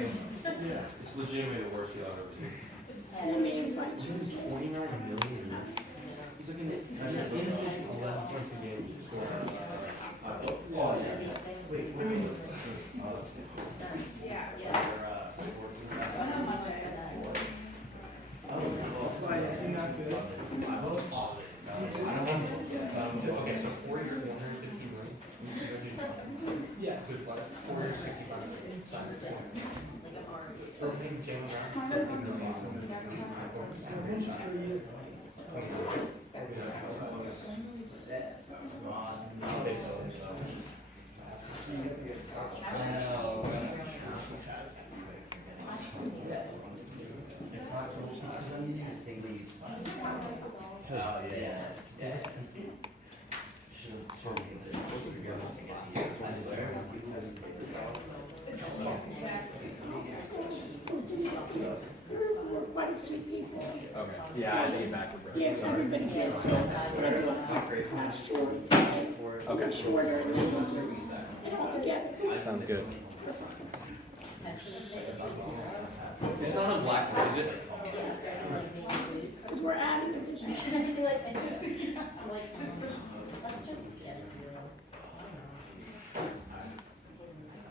It's legitimately the worst deal I've ever seen. It's 29 million. He's like an inefficient 11 points a game. Okay, so 4 years, 115 million. Yeah. Good flight. 4 years, 65. So I think Jalen Brown, 50 million. I'm using a single use plastic. Oh, yeah. Okay. Yeah, I need back. Yeah, everybody gets it. Okay. Shorter and all together. Sounds good. It's not on black, is it? Because we're adding additional.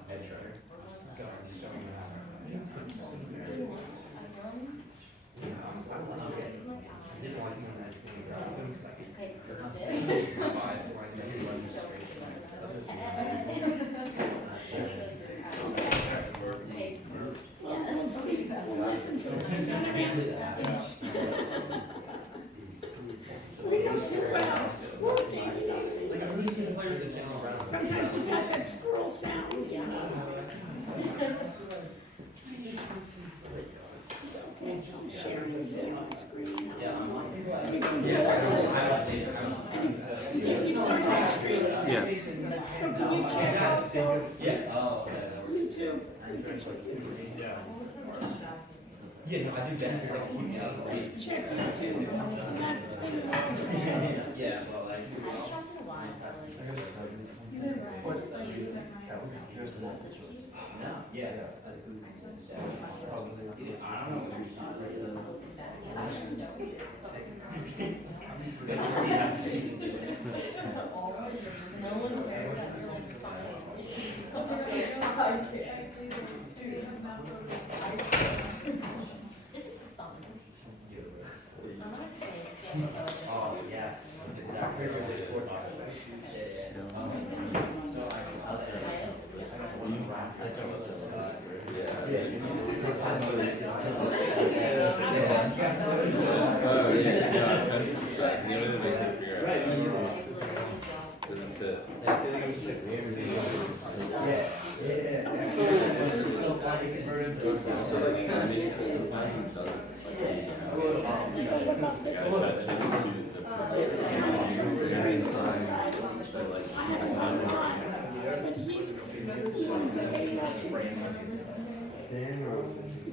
Head shredder. We know too well. Players that Jalen Brown. Sometimes it has that squirrel sound. Okay, so I'm sharing the video on the screen. You start my stream. Yeah. So can you check out YouTube? Yeah, no, I do that. It's like keep me out of the way. Just check YouTube. Yeah, well, like. No, yeah. This is fun. Oh, yes, that's exactly what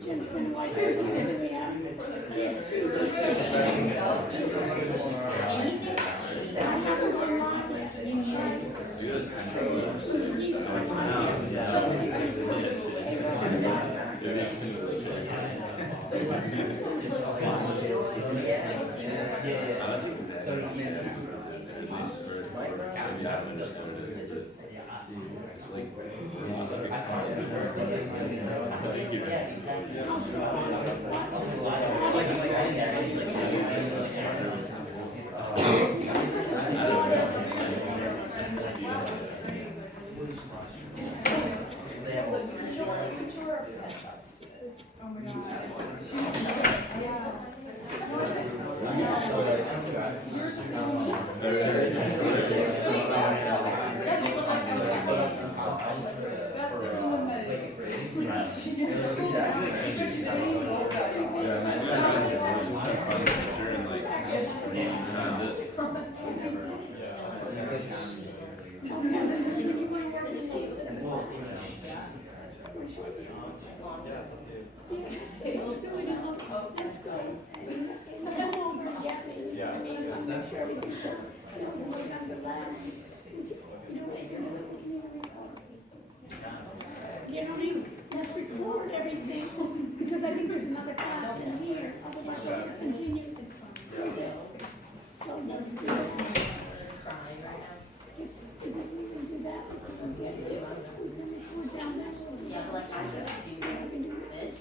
Jim's been like, we have. I haven't gone live yet. He's going You know, we have to record every I think there's another class in here, otherwise we'll continue with it. So let's do that. It's, we can do that, because we'll get it, we're down there. Yeah, let's try to do We can do this.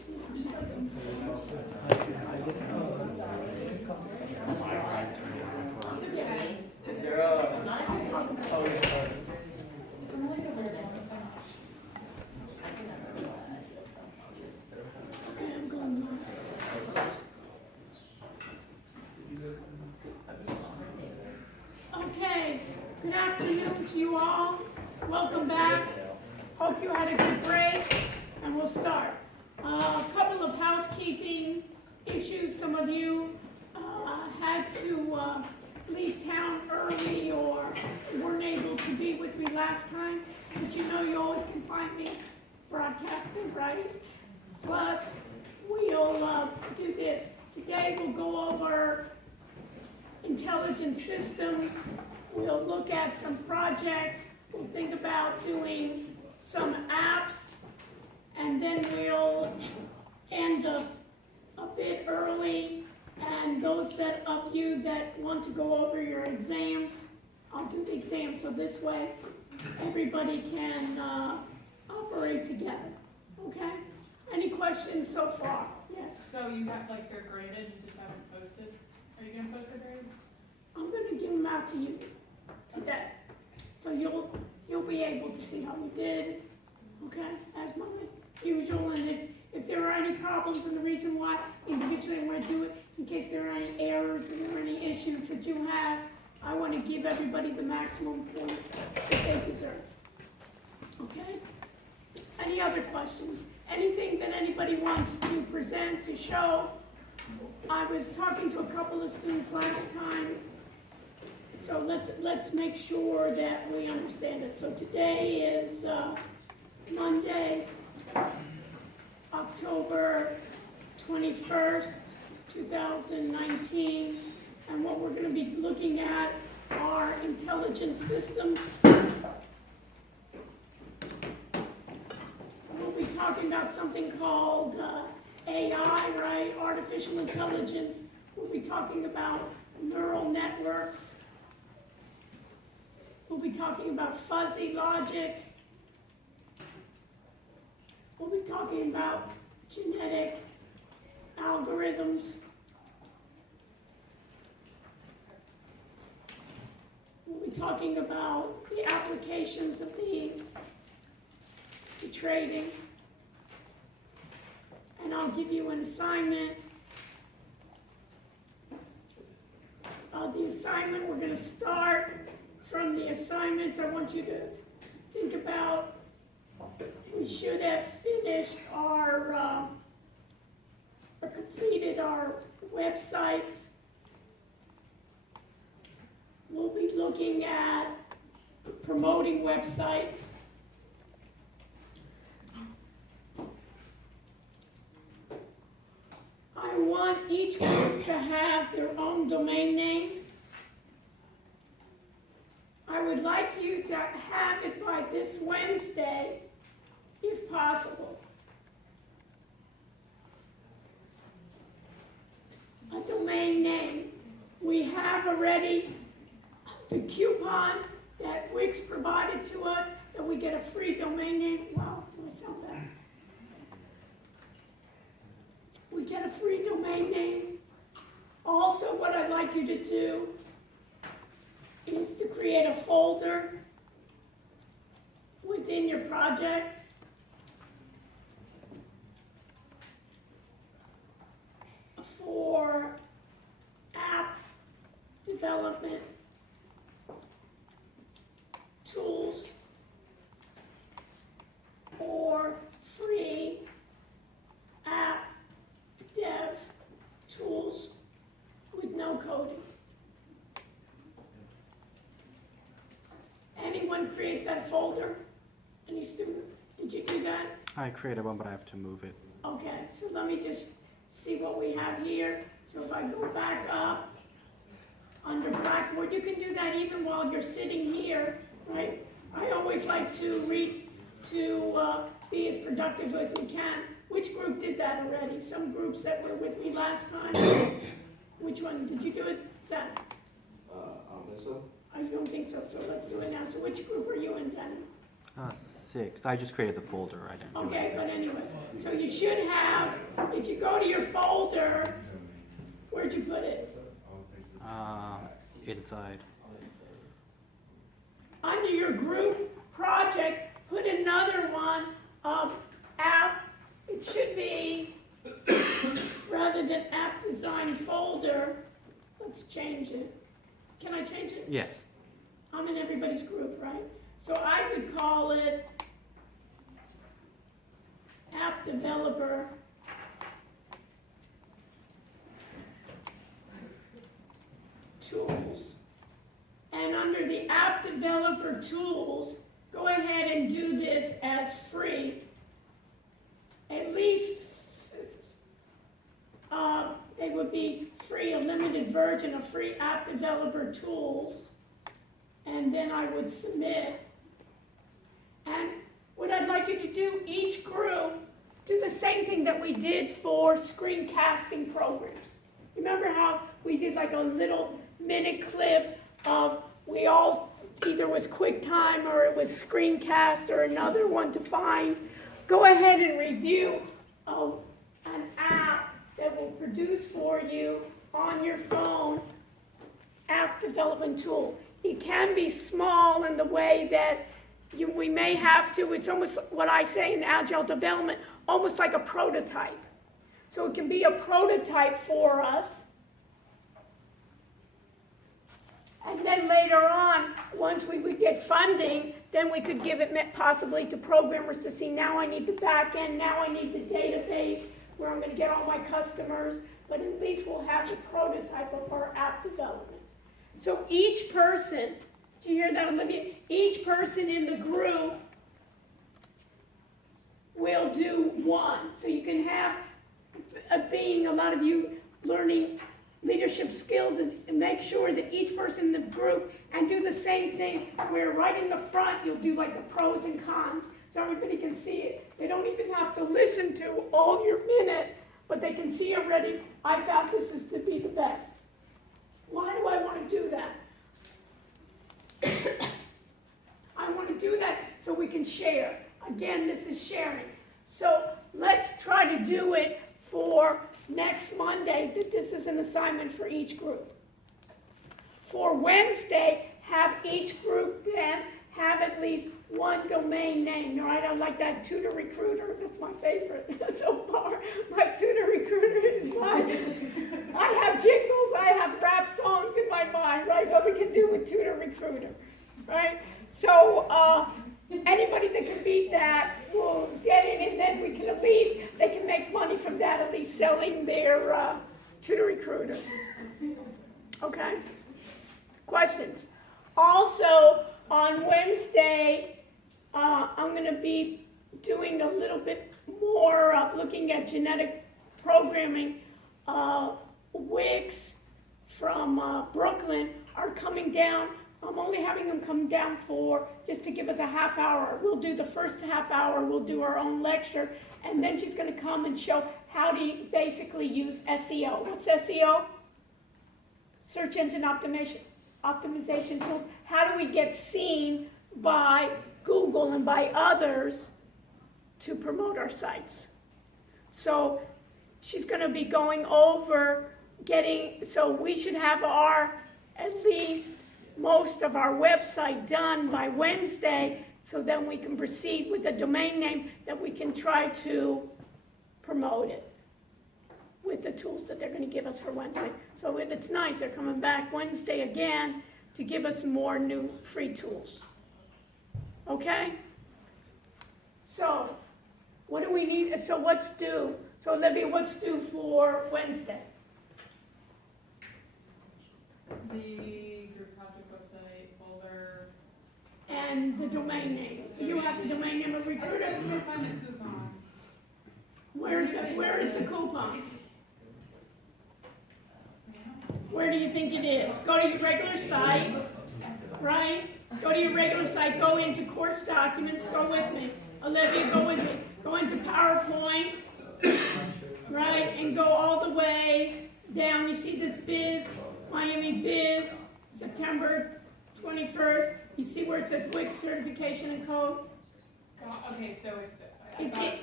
Okay, I'm going live. Okay, good afternoon to you all. Welcome back. Hope you had a good break, and we'll start. A couple of housekeeping issues. Some of you had to leave town early or weren't able to be with me last time, but you know you always can find me broadcasting, right? Plus, we'll do this. Today we'll go over intelligent systems. We'll look at some projects. We'll think about doing some apps. And then we'll end a bit early. And those of you that want to go over your exams, I'll do the exam so this way everybody can operate together. Okay? Any questions so far? Yes. So you got, like, they're graded, you just haven't posted? Are you gonna post the grades? I'm gonna give them out to you today. So you'll be able to see how you did, okay, as my usual. And if there are any problems, and the reason why individually I wanna do it, in case there are any errors and there are any issues that you have, I wanna give everybody the maximum points that they deserve. Okay? Any other questions? Anything that anybody wants to present, to show? I was talking to a couple of students last time, so let's make sure that we understand it. So today is Monday, October 21st, 2019, and what we're going to be looking at are intelligent systems. We'll be talking about something called AI, right? Artificial intelligence. We'll be talking about neural networks. We'll be talking about fuzzy logic. We'll be talking about genetic algorithms. We'll be talking about the applications of these to trading. And I'll give you an assignment. The assignment, we're going to start from the assignments. I want you to think about, we should have finished our, or completed our websites. We'll be looking at promoting websites. I want each group to have their own domain name. I would like you to have it by this Wednesday, if possible. A domain name. We have already the coupon that Wix provided to us, that we get a free domain name. Wow, do I sound bad? We get a free domain name. Also, what I'd like you to do is to create a folder within your project. For app development tools or free app dev tools with no coding. Anyone create that folder? Any student? Did you do that? I created one, but I have to move it. Okay, so let me just see what we have here. So if I go back up under Blackboard, you can do that even while you're sitting here, right? I always like to be as productive as we can Which group did that already? Some groups that were with me last time? Which one, did you do it, Zach? I don't think so. Oh, you don't think so, so let's do it now. So which group are you in, Danny? 6. I just created the folder. I didn't do Okay, anything. but anyways, so you should have, if you go to your folder, where'd you put it? Inside. Under your group project, put another one of app, it should be, rather than app design folder, let's change it. Can I change it? Yes. I'm in everybody's group, right? So I would call it app developer tools. And under the app developer tools, go ahead and do this as free. At least they would be free, a limited version of free app developer tools. And then I would submit. And what I'd like you to do, each group, do the same thing that we did for screencasting programs. Remember how we did like a little minute clip of we all, either was QuickTime or it was screencast or another one to find. Go ahead and review an app that will produce for you on your phone app development tool. It can be small in the way that we may have to, it's almost what I say in agile development, almost like a prototype. So it can be a prototype for us. And then later on, once we would get funding, then we could give it possibly to programmers to see, now I need the back end, now I need the database, where I'm going to get all my customers, but at least we'll have the prototype of our app development. So each person, did you hear that, Olivia? Each person in the group will do one. So you can have, being a lot of you learning leadership skills, is make sure that each person in the group, and do the same thing where right in the front you'll do like the pros and cons so everybody can see it. They don't even have to listen to all your minute, but they can see already, I found this is to be the best. Why do I want to do that? I want to do that so we can share. Again, this is sharing. So let's try to do it for next Monday, that this is an assignment for each group. For Wednesday, have each group then have at least one domain name, right? I like that Tutor Recruiter. That's my favorite so far. My Tutor Recruiter is mine. I have jingles, I have rap songs in my mind, right? What we can do with Tutor Recruiter, right? So anybody that can beat that will get it, and then we can at least, they can make money from that, at least selling their Tutor Recruiter. Okay? Questions? Also, on Wednesday, I'm going to be doing a little bit more of looking at genetic programming. Wicks from Brooklyn are coming down. I'm only having them come down for just to give us a half hour. We'll do the first half hour, we'll do our own lecture, and then she's going to come and show how to basically use SEO. What's SEO? Search engine optimization tools. How do we get seen by Google and by others to promote our sites? So she's going to be going over so we should have at least most of our website done by Wednesday, so then we can proceed with the domain name that we can try to promote it with the tools that they're going to give us for Wednesday. So it's nice, they're coming back Wednesday again to give us more new free tools. Okay? So, what do we need? So what's due? So Olivia, what's due for Wednesday? The group project website folder. And the domain name. You have the domain name of I still Recruiter? can't find the coupon. Where is the coupon? Where do you think it is? Go to your regular site, right? Go to your regular site, go into course documents, go with me. Olivia, go with me. Go into PowerPoint, right, and go all the way down. You see this biz, Miami Biz, September 21st. You see where it says WIC certification and code? Okay, so it's, I It's thought it.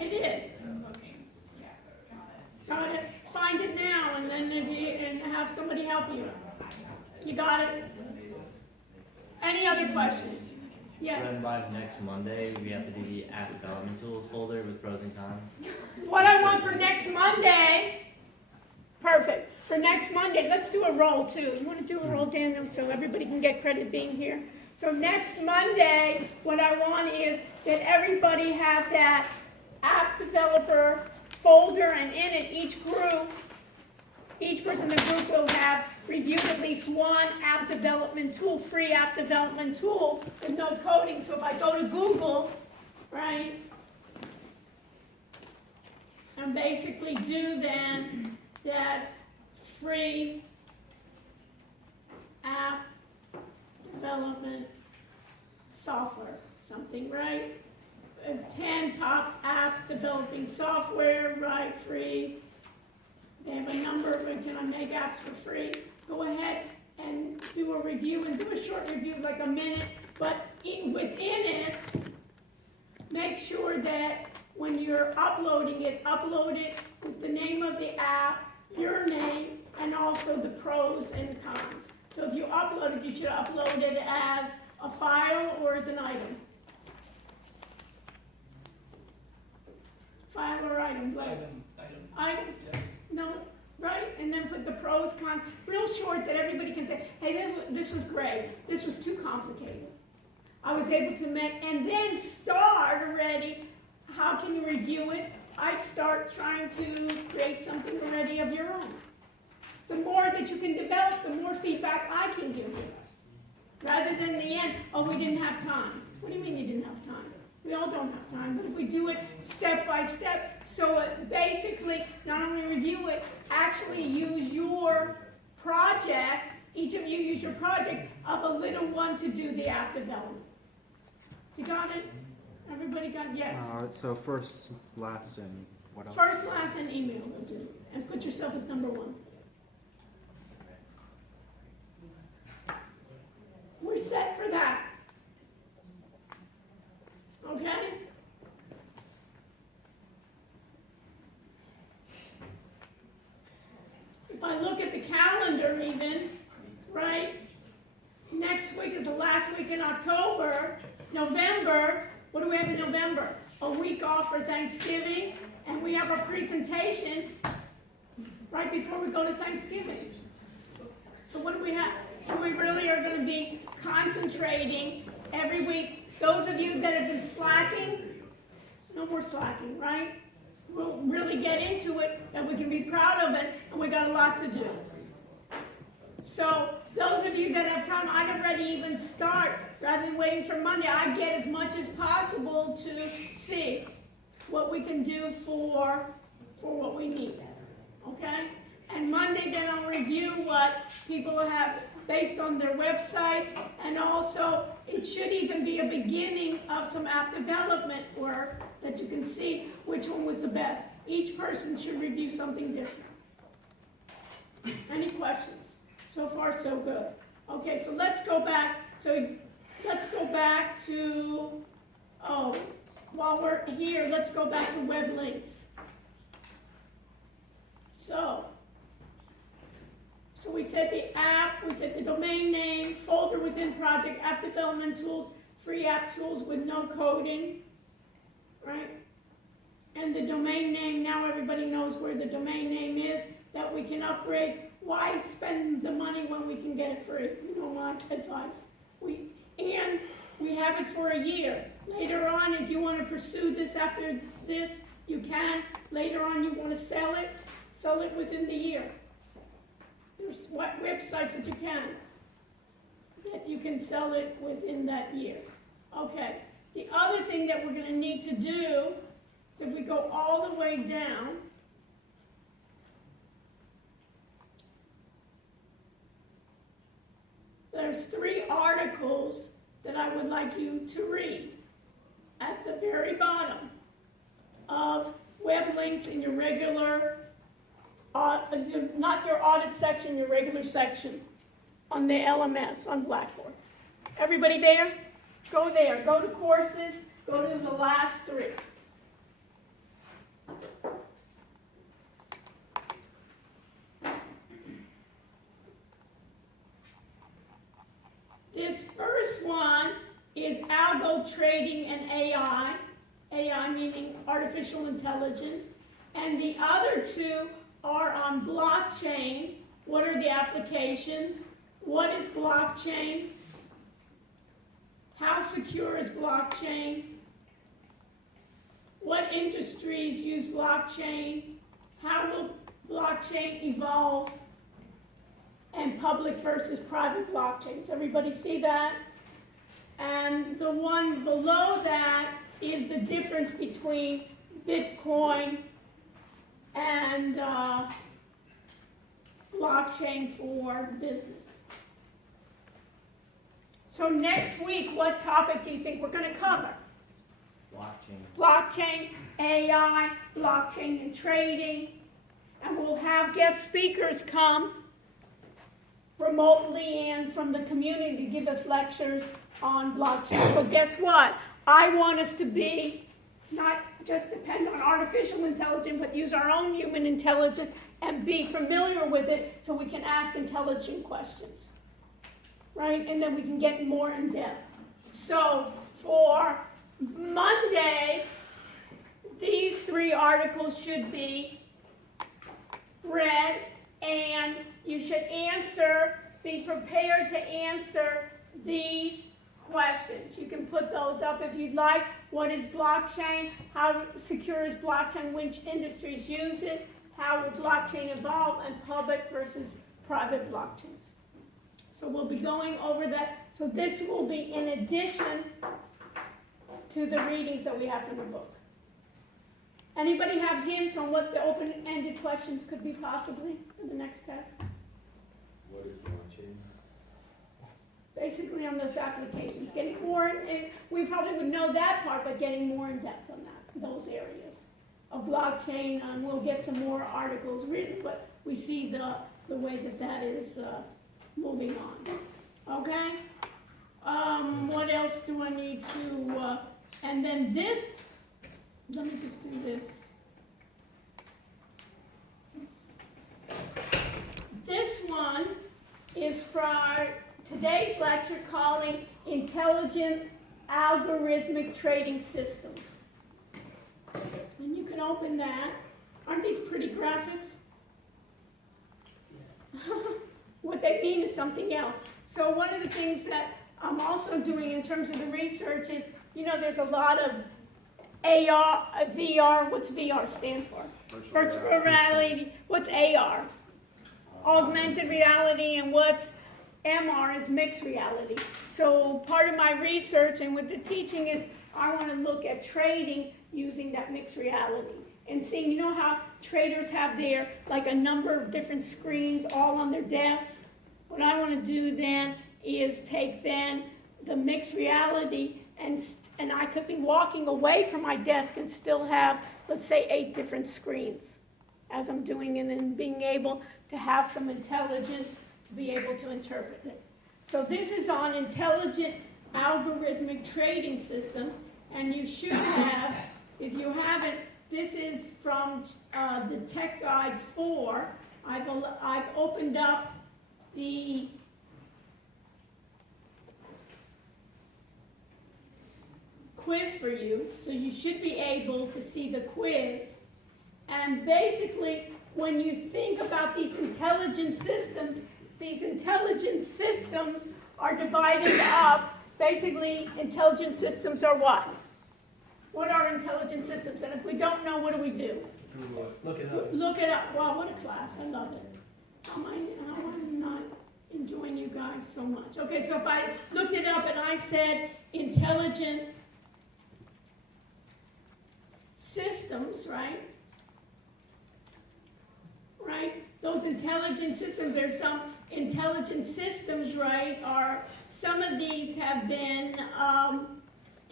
it It is. was in the looking, yeah, got it. Got it? Find it now, and then and have somebody help you. You got it? Any other questions? So Yes. then by next Monday, we have to do the app development tools folder with pros and cons. What I want for next Monday, perfect. For next Monday, let's do a roll too. You want to do a roll, Daniel, so everybody can get credit being here? So next Monday, what I want is that everybody have that app developer folder, and in it, each group, each person in the group will have reviewed at least one app development tool, free app development tool with no coding. So if I go to Google, right, and basically do then that free app development software, something, right? 10 top app developing software, right, free. They have a number of, can I make apps for free? Go ahead and do a review, and do a short review, like a minute, but within it, make sure that when you're uploading it, upload it with the name of the app, your name, and also the pros and cons. So if you upload it, you should upload it as a file or as an item. File or item, like item. No, right? And then put the pros, cons, real short that everybody can say, hey, this was great. This was too complicated. I was able to make, and then start already. How can you review it? I'd start trying to create something already of your own. The more that you can develop, the more feedback I can give you. Rather than the end, oh, we didn't have time. What do you mean you didn't have time? We all don't have time, but if we do it step by step, so basically, not only review it, actually use your project, each of you use your project of a little one to do the app development. You got it? Everybody got, yes? So first, last, and what else? First, last, and email will do, and put yourself as number one. We're set for that. Okay? If I look at the calendar even, right? Next week is the last week in October. November, what do we have in November? A week off for Thanksgiving, and we have a presentation right before we go to Thanksgiving. So what do we have? We really are going to be concentrating every week. Those of you that have been slacking, no more slacking, right? We'll really get into it, and we can be proud of it, and we got a lot to do. So those of you that have time, I'd already even start, rather than waiting for Monday, I get as much as possible to see what we can do for what we need, okay? And Monday, then I'll review what people have based on their websites, and also it should even be a beginning of some app development work that you can see which one was the best. Each person should review something different. Any questions? So far, so good. Okay, so let's go back. So let's go back to, while we're here, let's go back to web links. So we said the app, we said the domain name, folder within project, app development tools, free app tools with no coding, right? And the domain name, now everybody knows where the domain name is, that we can upgrade. Why spend the money when we can get it free? You know my advice. We have it for a year. Later on, if you want to pursue this after this, you can. Later on, you want to sell it within the year. There's websites that you can sell it within that year. Okay. The other thing that we're going to need to do is if we go all the way down, there's 3 articles that I would like you to read at the very bottom of web links in your regular, not your audit section, your regular section on the LMS, on Blackboard. Everybody there? Go there. Go to courses. Go to the last 3. This first one is algo trading and AI. AI meaning artificial intelligence. And the other 2 are on blockchain. What are the applications? What is blockchain? How secure is blockchain? What industries use blockchain? How will blockchain evolve? And public versus private blockchains. Everybody see that? And the one below that is the difference between Bitcoin and blockchain for business. So next week, what topic do you think we're going to cover? Blockchain. Blockchain, AI, blockchain and trading. And we'll have guest speakers come remotely and from the community to give us lectures on blockchain. But guess what? I want us to be not just depend on artificial intelligence, but use our own human intelligence and be familiar with it so we can ask intelligent questions. Right? And then we can get more in depth. So for Monday, these 3 articles should be read, and you should be prepared to answer these questions. You can put those up if you'd like. What is blockchain? How secure is blockchain? Which industries use it? How will blockchain evolve? And public versus private blockchains. So we'll be going over that. So this will be in addition to the readings that we have from the book. Anybody have hints on what the open-ended questions could be possibly for the next test? What is blockchain? Basically on those applications, getting more, we probably would know that part, but getting more in depth on that, those areas of blockchain. We'll get some more articles written, but we see the way that is moving on. Okay? What else do I need to, and then this, let me just do this. This one is for today's lecture calling Intelligent Algorithmic Trading Systems. And you can open that. Aren't these pretty graphics? What they mean is something else. So one of the things that I'm also doing in terms of the research is, there's a lot of AR, VR, what's VR stand for? Virtual reality. What's AR? Augmented reality, and what's MR is mixed reality. So part of my research and with the teaching is I want to look at trading using that mixed reality and seeing, how traders have a number of different screens all on their desks. What I want to do then is take then the mixed reality and I could be walking away from my desk and still have, let's say, 8 different screens as I'm doing it, and being able to have some intelligence to be able to interpret it. So this is on Intelligent Algorithmic Trading Systems, and you should have, if you haven't, this is from the Tech Guide 4. I've opened up the quiz for you, so you should be able to see the quiz. And basically, when you think about these intelligent systems are divided up. Basically, intelligent systems are what? What are intelligent systems? And if we don't know, what do we do? Look it up. Look it up. Wow, what a class. I love it. How am I not enjoying you guys so much? Okay, so if I looked it up and I said intelligent systems, right? Right? Those intelligent systems, there's some intelligent systems, right, some of these have been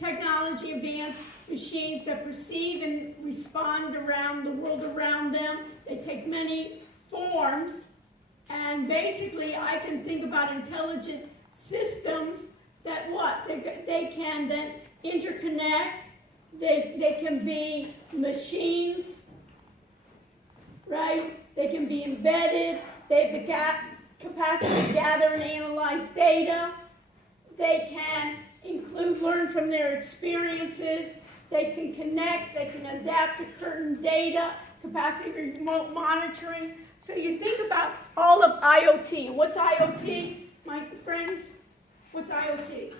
technology advanced machines that perceive and respond around the world around them. They take many forms, and basically I can think about intelligent systems that what? They can then interconnect, they can be machines, right? They can be embedded, they have the capacity to gather and analyze data, they can learn from their experiences, they can connect, they can adapt to current data, capacity for remote monitoring. So you think about all of IoT. What's IoT, my friends? What's IoT?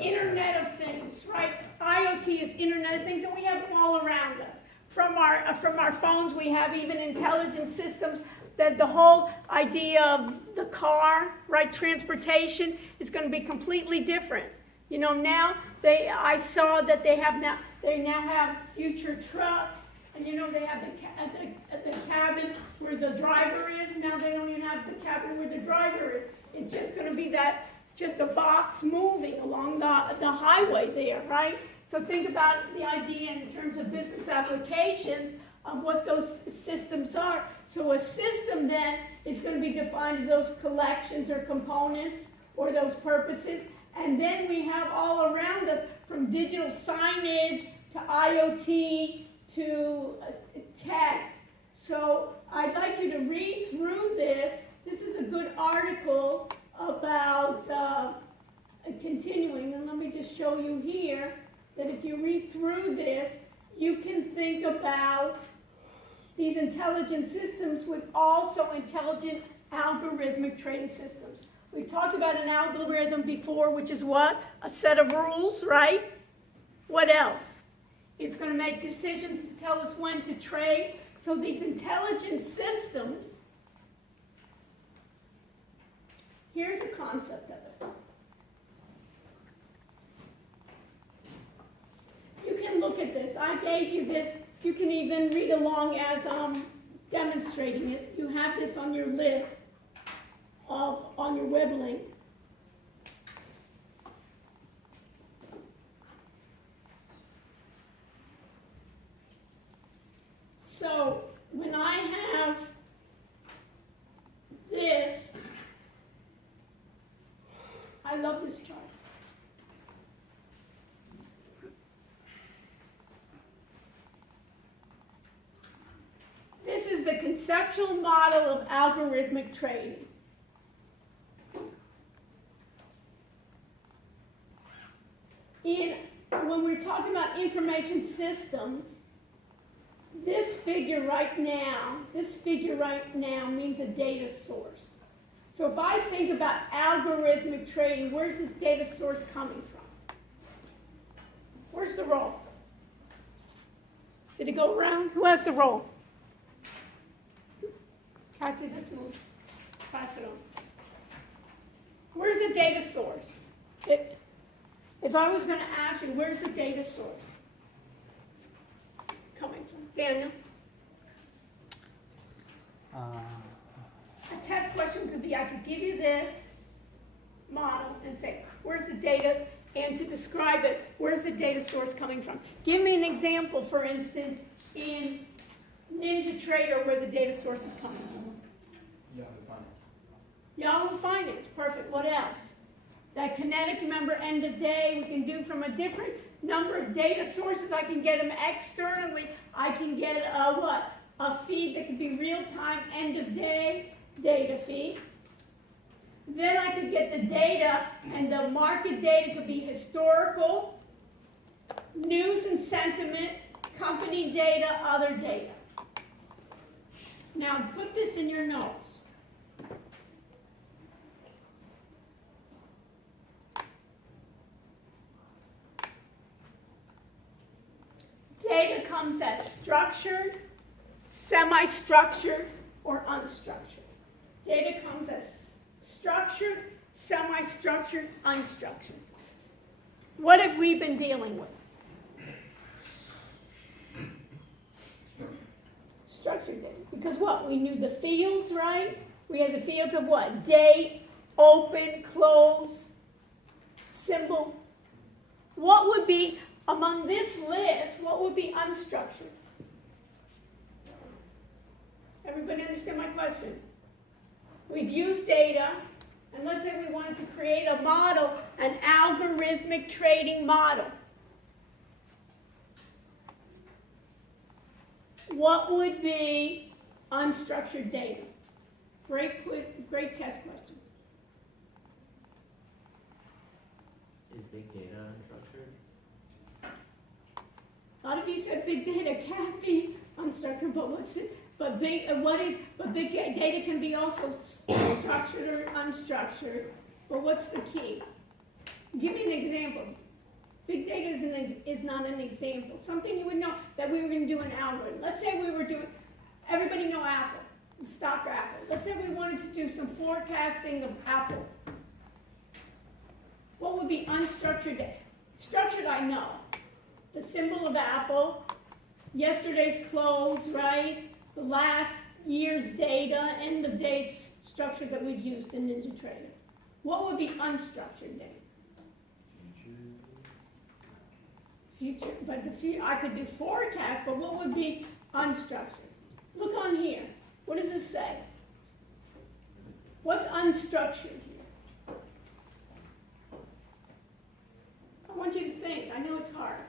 Internet of Things, right? IoT is Internet of Things, and we have them all around us. From our phones, we have even intelligent systems. That the whole idea of the car, right, transportation is going to be completely different. You know, now I saw that they now have future trucks, and you know they have the cabin where the driver is. Now they don't even have the cabin where the driver is. It's just going to be just a box moving along the highway there, right? So think about the idea in terms of business applications of what those systems are. So a system then is going to be defined as those collections or components or those purposes. And then we have all around us from digital signage to IoT to tech. So I'd like you to read through this. This is a good article about continuing. And let me just show you here that if you read through this, you can think about these intelligent systems with also intelligent algorithmic trading systems. We talked about an algorithm before, which is what? A set of rules, right? What else? It's going to make decisions to tell us when to trade. So these intelligent systems, here's a concept of it. You can look at this. I gave you this. You can even read along as I'm demonstrating it. You have this on your list on your web link. So when I have this, I love this chart. This is the conceptual model of algorithmic trading. When we're talking about information systems, this figure right now means a data source. So if I think about algorithmic trading, where's this data source coming from? Where's the roll? Did it go around? Who has the roll? Cassie, that's me. Pass it on. Where's the data source? If I was going to ask you, where's the data source coming from? Daniel? A test question could be, I could give you this model and say, where's the data? And to describe it, where's the data source coming from? Give me an example, for instance, in NinjaTrader where the data source is coming from. Yahoo Finance. Yahoo Finance, perfect. What else? That kinetic, remember, end of day, we can do from a different number of data sources. I can get them externally. I can get a feed that could be real-time, end of day data feed. Then I could get the data, and the market data could be historical, news and sentiment, company data, other data. Now put this in your notes. Data comes as structured, semi-structured, or unstructured. Data comes as structured, semi-structured, unstructured. What have we been dealing with? Structured data. Because what? We knew the fields, right? We had the fields of what? Date, open, close, symbol. what would be, among this list, what would be unstructured? Everybody understand my question? We've used data, and let's say we wanted to create a model, an algorithmic trading model. What would be unstructured data? Great test question. Is big data unstructured? A lot of you said big data can't be unstructured, but what's it? But big data can be also structured or unstructured. But what's the key? Give me an example. Big data is not an example. Something you would know that we were going to do an algorithm. Let's say we were doing, everybody know Apple, stock Apple. Let's say we wanted to do some forecasting of Apple. What would be unstructured data? Structured, I know. The symbol of Apple, yesterday's close, right? The last year's data, end of date structure that we've used in NinjaTrader. What would be unstructured data? Future, but I could do forecast, but what would be unstructured? Look on here. What does this say? What's unstructured here? I want you to think. I know it's hard.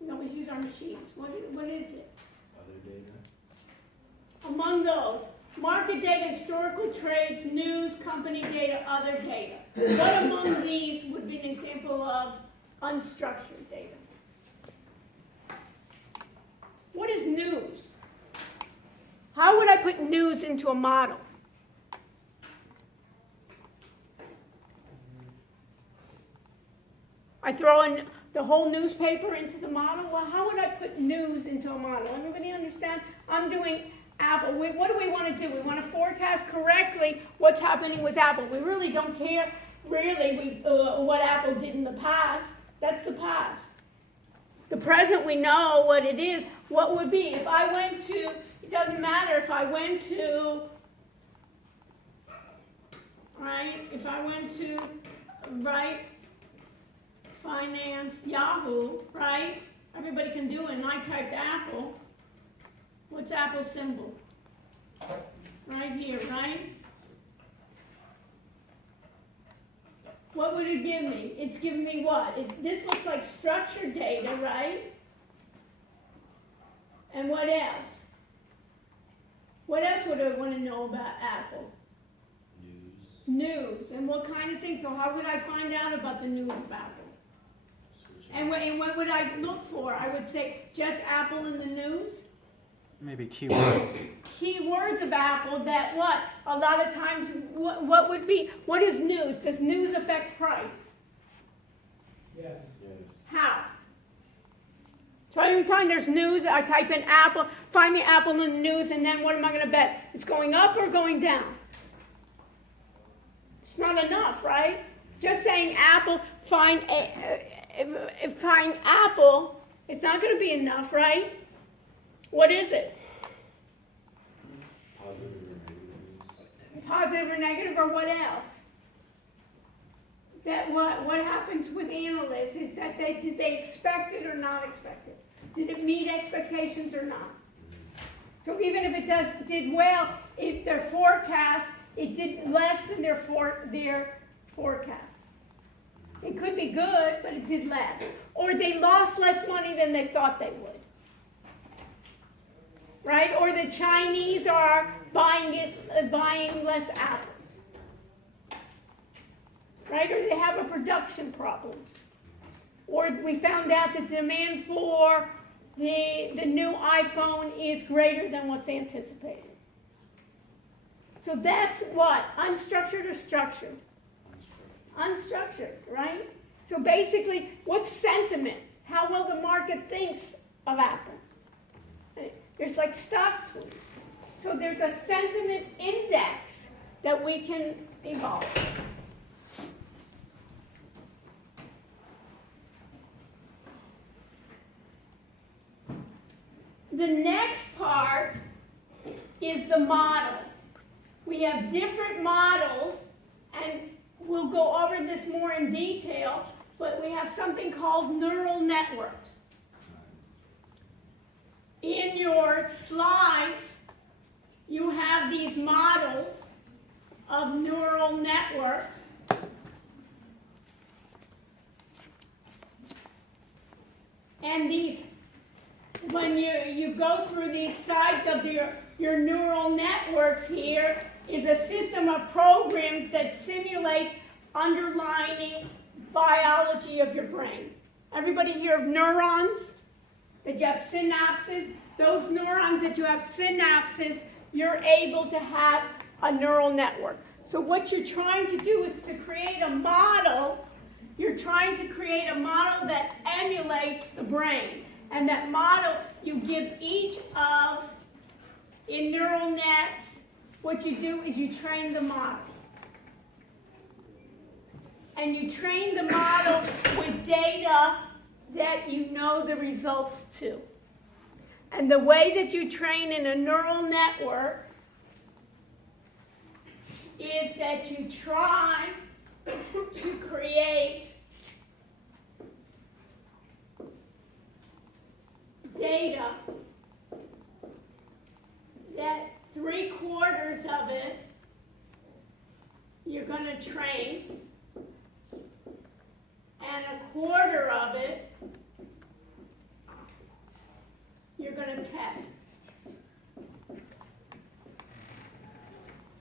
We always use our machines. What is it? Other data? Among those, market data, historical trades, news, company data, other data. What among these would be an example of unstructured data? What is news? How would I put news into a model? I throw in the whole newspaper into the model? Well, how would I put news into a model? Everybody understand? I'm doing Apple. What do we want to do? We want to forecast correctly what's happening with Apple. We really don't care, really, what Apple did in the past. That's the past. The present, we know what it is. What would be? If I went to, it doesn't matter if I went to, right? If I went to, right, finance, Yahoo, right? Everybody can do it, and I typed Apple. What's Apple's symbol? Right here, right? What would it give me? It's giving me what? This looks like structured data, right? And what else? What else would I want to know about Apple? News. And what kind of things? So how would I find out about the news of Apple? And what would I look for? I would say just Apple in the news? Maybe keywords. Keywords of Apple that what? A lot of times, what would be, what is news? Does news affect price? Yes. How? So every time there's news, I type in Apple, find me Apple in the news, and then what am I going to bet? It's going up or going down? It's not enough, right? Just saying Apple, find Apple, it's not going to be enough, right? What is it? Positive or negative, or what else? That what happens with analysts is that did they expect it or not expect it? Did it meet expectations or not? So even if it did well, if their forecast, it did less than their forecast. It could be good, but it did less. Or they lost less money than they thought they would. Right? Or the Chinese are buying less apples. Right? Or they have a production problem. Or we found out that the demand for the new iPhone is greater than what's anticipated. So that's what? Unstructured or structured? Unstructured, right? So basically, what's sentiment? How well the market thinks of Apple. There's like stock tweets. So there's a sentiment index that we can evolve. The next part is the model. We have different models, and we'll go over this more in detail, but we have something called neural networks. In your slides, you have these models of neural networks. And these, when you go through these sides of your neural networks here, is a system of programs that simulates underlying biology of your brain. Everybody hear of neurons? That you have synapses? Those neurons that you have synapses, you're able to have a neural network. So what you're trying to do is to create a model. You're trying to create a model that emulates the brain. And that model, you give each of, in neural nets, what you do is you train the model. And you train the model with data that you know the results to. And the way that you train in a neural network is that you try to create data that 3/4 of it you're going to train, and 1/4 of it you're going to test.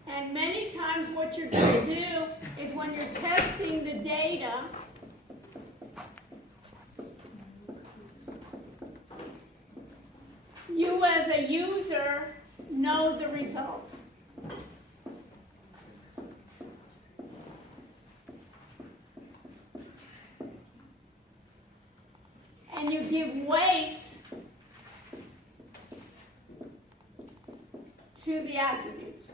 And many times what you're going to do is when you're testing the data, you as a user know the results. And you give weights to the attributes.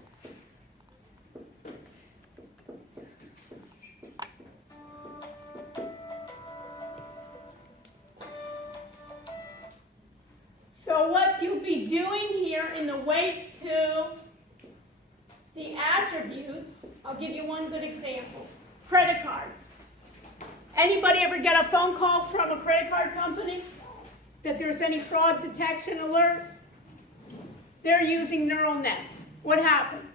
So what you'll be doing here in the weights to the attributes, I'll give you one good example. Credit cards. Anybody ever get a phone call from a credit card company that there's any fraud detection alert? They're using neural nets. What happened?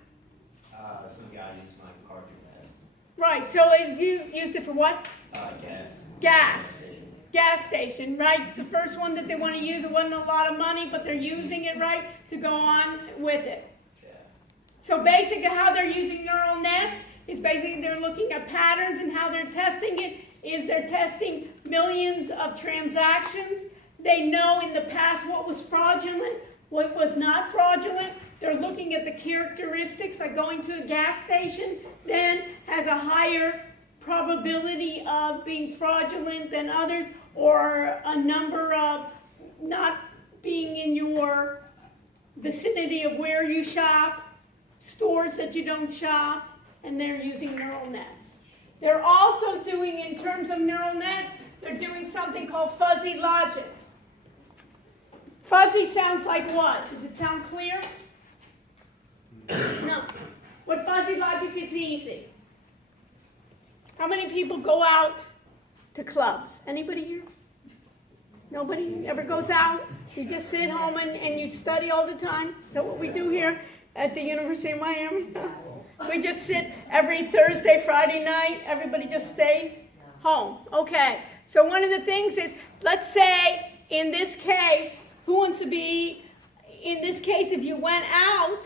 Some guy used my card to test. Right, so you used it for what? Gas. Gas. Gas station, right? It's the first one that they want to use. It wasn't a lot of money, but they're using it, right, to go on with it. Yeah. So basically how they're using neural nets is basically they're looking at patterns, and how they're testing it is they're testing millions of transactions. They know in the past what was fraudulent, what was not fraudulent. They're looking at the characteristics, like going to a gas station then has a higher probability of being fraudulent than others, or a number of not being in your vicinity of where you shop, stores that you don't shop, and they're using neural nets. They're also doing, in terms of neural nets, they're doing something called fuzzy logic. Fuzzy sounds like what? Does it sound clear? No. With fuzzy logic, it's easy. How many people go out to clubs? Anybody here? Nobody ever goes out? You just sit home and you study all the time? Is that what we do here at the University of Miami? We just sit every Thursday, Friday night. Everybody just stays home. Okay. So one of the things is, let's say in this case, who wants to be, in this case, if you went out,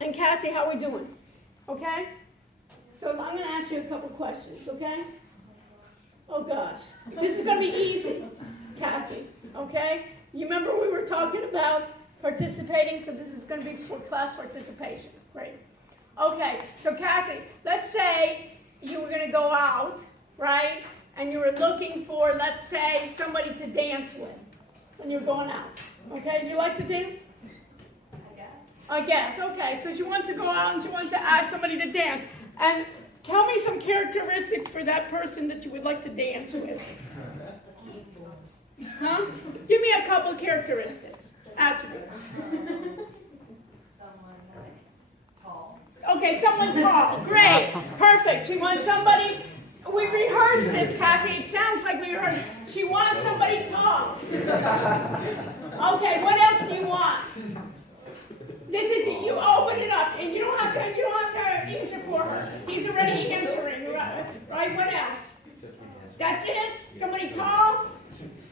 and Cassie, how are we doing? Okay? So I'm going to ask you a couple questions, okay? Oh gosh. This is going to be easy, Cassie, okay? You remember we were talking about participating, so this is going to be for class participation. Great. Okay, so Cassie, let's say you were going to go out, right? And you were looking for, let's say, somebody to dance with when you're going out. Okay, you like to dance? I guess, okay. So she wants to go out and she wants to ask somebody to dance. And tell me some characteristics for that person that you would like to dance with. Huh? Give me a couple characteristics, attributes. Someone tall. Okay, someone tall. Great. Perfect. She wants somebody We rehearsed this, Kathy. It sounds like we rehearsed. She wants somebody tall. Okay, what else do you want? This is it. You open it up, and you don't have to answer for her. He's already answering, right? What else? That's it? Somebody tall?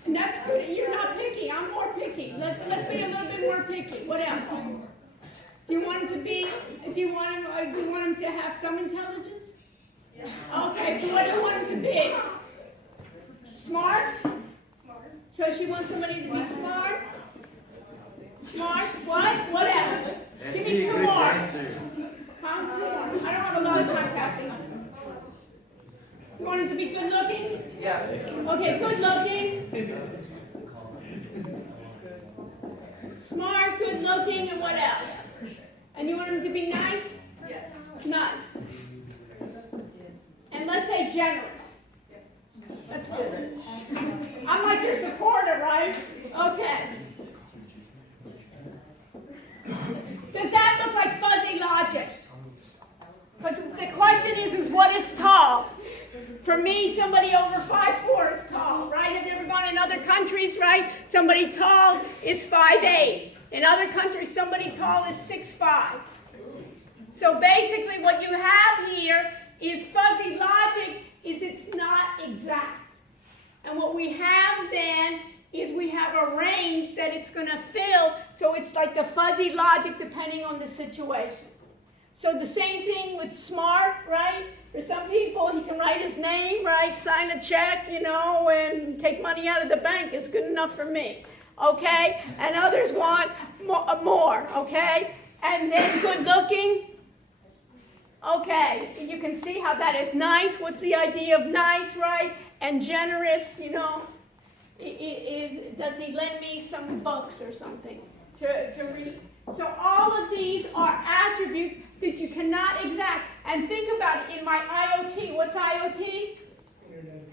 And that's good. You're not picky. I'm more picky. Let's be a little bit more picky. What else? Do you want him to be? Do you want him to have some intelligence? Okay. So what do you want him to be? Smart. Smart. So she wants somebody to be smart. Smart. What? What else? Give me two more. How two more? I don't have a lot of time, Cassie. You want him to be good looking? Yes. Okay, good looking. Smart, good looking, and what else? And you want him to be nice? Yes. Nice. And let's say generous. That's good. I'm like your supporter, right? Okay. Does that look like fuzzy logic? Because the question is what is tall? For me, somebody over 5'4" is tall, right? Have you ever gone in other countries, right? Somebody tall is 5'8". In other countries, somebody tall is 6'5". So basically what you have here is fuzzy logic is it's not exact. And what we have then is we have a range that it's going to fill, so it's like the fuzzy logic depending on the situation. So the same thing with smart, right? For some people, he can write his name, right? Sign a check, and take money out of the bank is good enough for me, okay? And others want more, okay? And then good looking, okay. You can see how that is nice. What's the idea of nice, right? And generous, does he lend me some books or something to read? So all of these are attributes that you cannot exact. And think about it, in my IoT, what's IoT?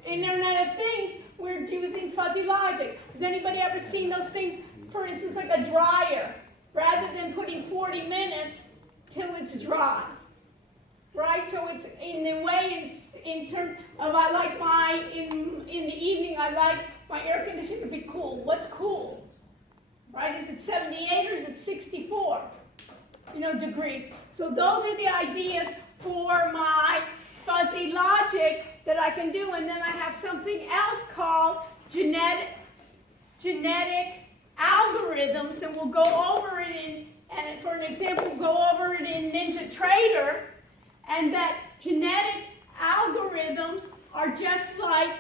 Internet of Things, we're using fuzzy logic. Has anybody ever seen those things? For instance, like a dryer. Rather than putting 40 minutes till it's dry. Right? So it's in the way, in terms of in the evening, I like my air conditioner to be cool. What's cool? Right? Is it 78 or is it 64? Degrees. So those are the ideas for my fuzzy logic that I can do. And then I have something else called genetic algorithms, and we'll go over it and for an example, we'll go over it in NinjaTrader, and that genetic algorithms are just like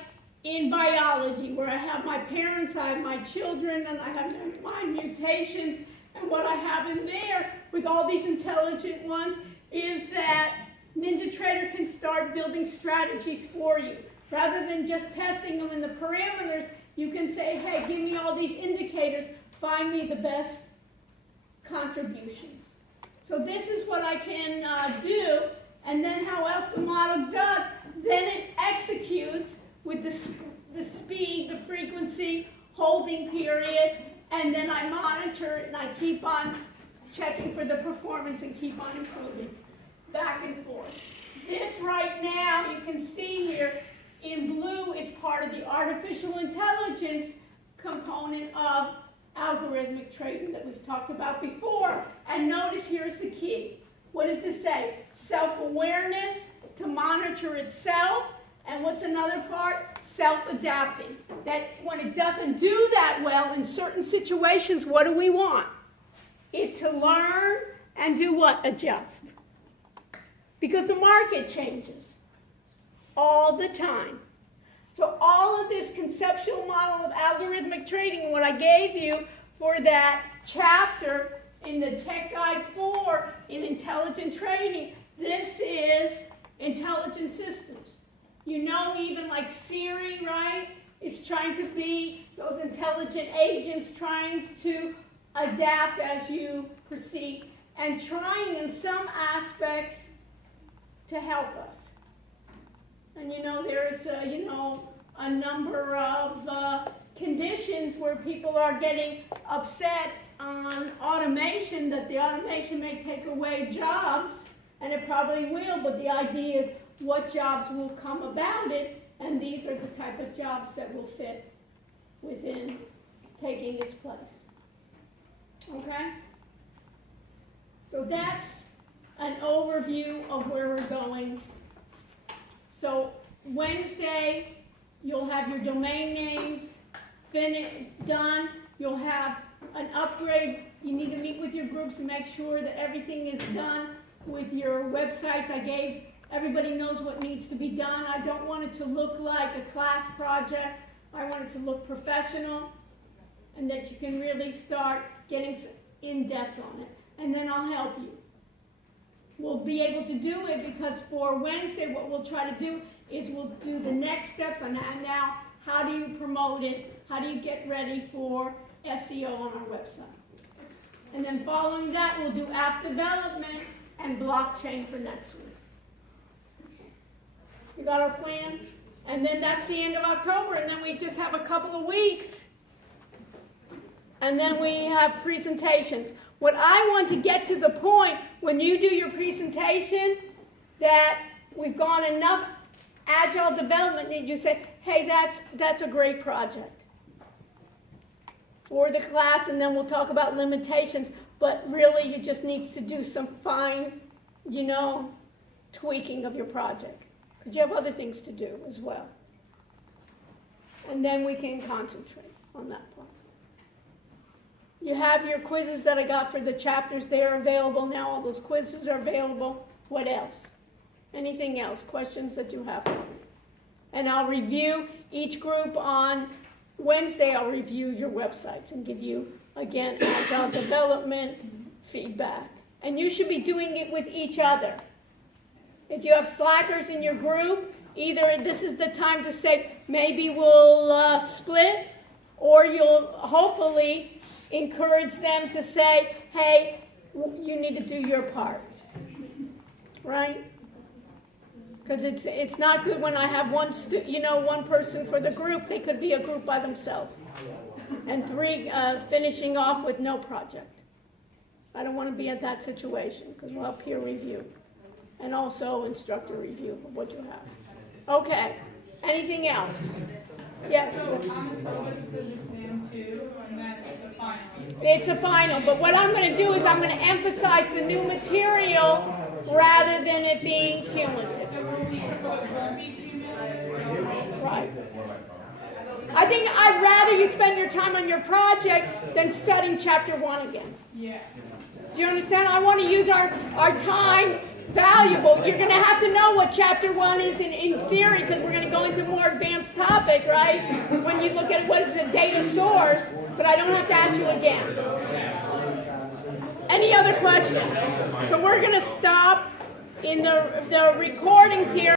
in biology, where I have my parents, I have my children, and I have my mutations. And what I have in there with all these intelligent ones is that NinjaTrader can start building strategies for you. Rather than just testing them in the parameters, you can say, hey, give me all these indicators, find me the best contributions. So this is what I can do, and then how else the model does. Then it executes with the speed, the frequency, holding period, and then I monitor it and I keep on checking for the performance and keep on improving back and forth. This right now, you can see here in blue, is part of the artificial intelligence component of algorithmic trading that we've talked about before. And notice here's the key. What does this say? Self-awareness to monitor itself. And what's another part? Self-adapting. That when it doesn't do that well in certain situations, what do we want? It to learn and do what? Adjust. Because the market changes all the time. So all of this conceptual model of algorithmic trading, what I gave you for that chapter in the Tech Guide 4 in intelligent trading, this is intelligent systems. Even like Siri, right? It's trying to be those intelligent agents trying to adapt as you proceed and trying in some aspects to help us. And there's a number of conditions where people are getting upset on automation, that the automation may take away jobs, and it probably will, but the idea is what jobs will come about it, and these are the type of jobs that will fit within taking its place. Okay? So that's an overview of where we're going. So Wednesday, you'll have your domain names done. You'll have an upgrade. You need to meet with your groups and make sure that everything is done with your websites. Everybody knows what needs to be done. I don't want it to look like a class project. I want it to look professional and that you can really start getting in depth on it. And then I'll help you. We'll be able to do it because for Wednesday, what we'll try to do is we'll do the next steps on that. Now, how do you promote it? How do you get ready for SEO on our website? And then following that, we'll do app development and blockchain for next week. We got our plan? And then that's the end of October, and then we just have a couple of weeks. And then we have presentations. What I want to get to the point when you do your presentation that we've gone enough agile development that you say, hey, that's a great project for the class, and then we'll talk about limitations, but really you just need to do some fine, tweaking of your project, because you have other things to do as well. And then we can concentrate on that part. You have your quizzes that I got for the chapters. They are available now. All those quizzes are available. What else? Anything else? Questions that you have for me? And I'll review each group on Wednesday. I'll review your websites and give you, again, agile development feedback. And you should be doing it with each other. If you have slackers in your group, either this is the time to say, maybe we'll split, or you'll hopefully encourage them to say, hey, you need to do your part, right? Because it's not good when I have one person for the group. They could be a group by themselves, and 3 finishing off with no project. I don't want to be at that situation because we'll have peer review and also instructor review of what you have. Okay. Anything else? Yes. So Thomas Ellis is exam 2, and that's the final. It's a final, but what I'm going to do is I'm going to emphasize the new material rather than it being cumulative. So will we, so it won't be cumulative? Right. I think I'd rather you spend your time on your project than studying chapter 1 again. Yeah. Do you understand? I want to use our time valuable. You're going to have to know what chapter 1 is in theory because we're going to go into more advanced topic, right? When you look at what is a data source, but I don't have to ask you again. Any other questions? So we're going to stop in the recordings here.